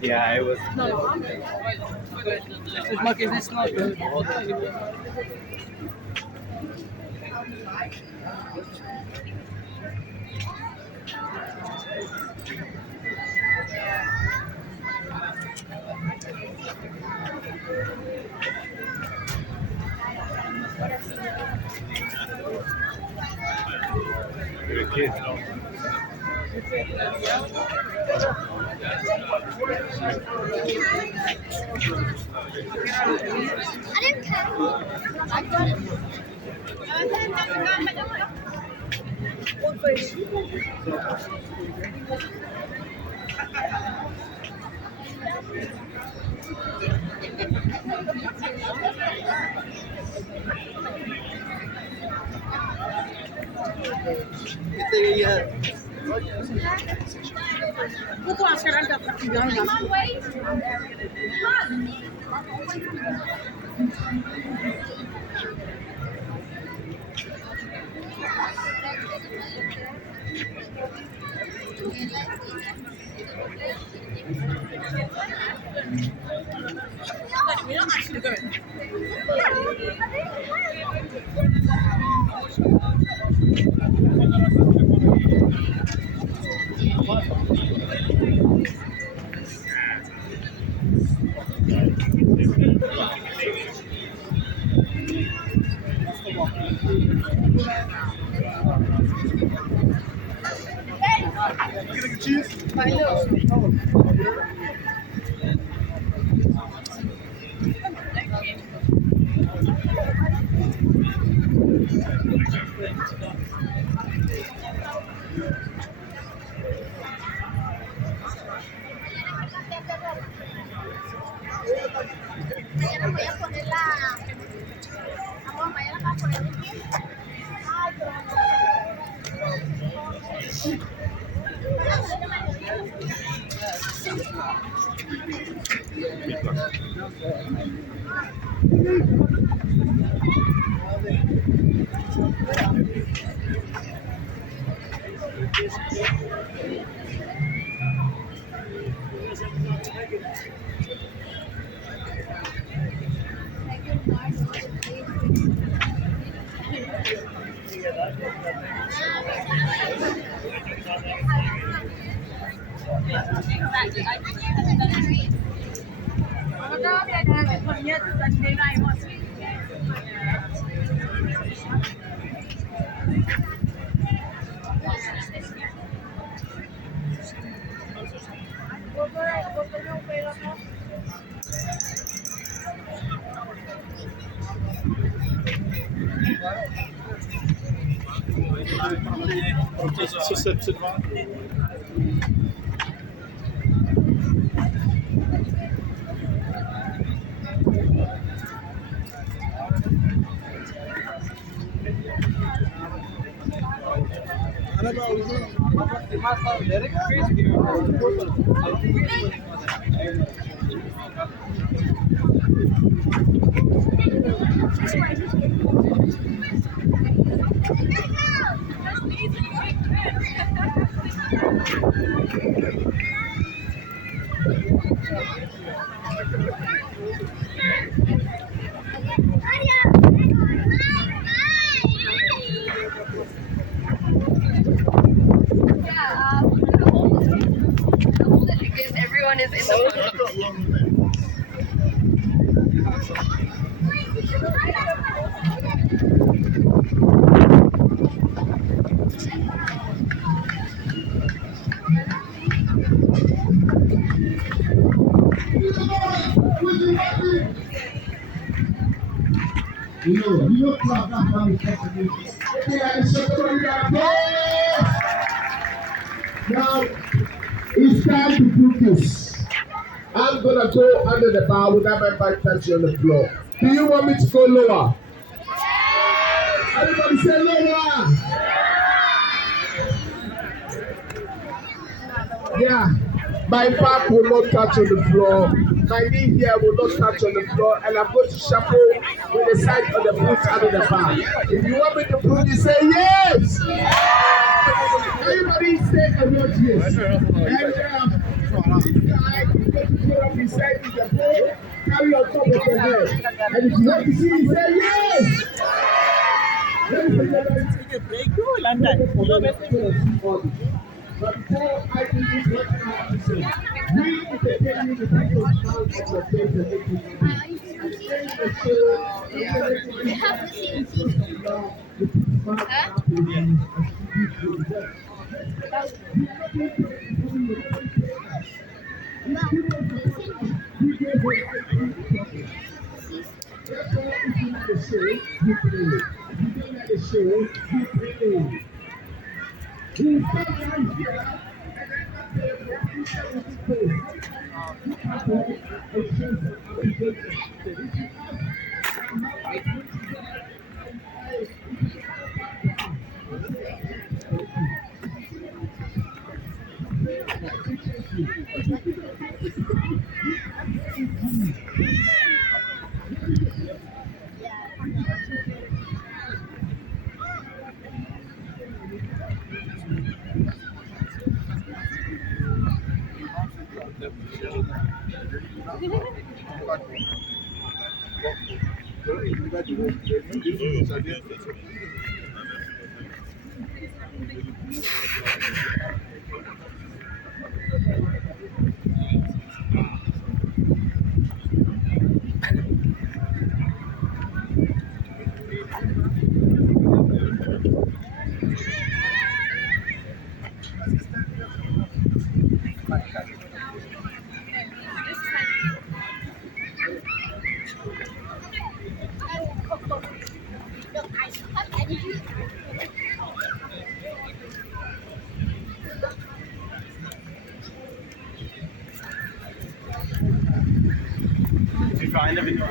Yeah, I was. It's not good. You're a kid. I didn't Come on, wait. Come Mañana voy a poner la... Amor, mañana vas a poner un pie. Ay, pero Co se předvádí? hold it. one is in the front. Clap that one for me. Okay, I just show somebody that applause. Now it's time to do this. I'm gonna go under the bar without my back touching on the floor. Do you want me to go lower? Everybody say lower. Yeah. My back will not touch on the floor. My knee here will not touch on the floor. And I'm going to shuffle with the side of the foot under the bar. If you want me to prove, you say yes. Everybody say a word yes. And this guy is going to put up his side in the bowl, carry on top of the head. And if you want to see, you say yes. But before I do this, what I have to say, we entertain the people of the place and make you happy. And end the show, They have the same thing. Therefore, if you like the show, you play. If you don't like the show, you play. We come right here and then play for future with the place. You have to exchange for application. If you ask, I'm not like you together. If I never know.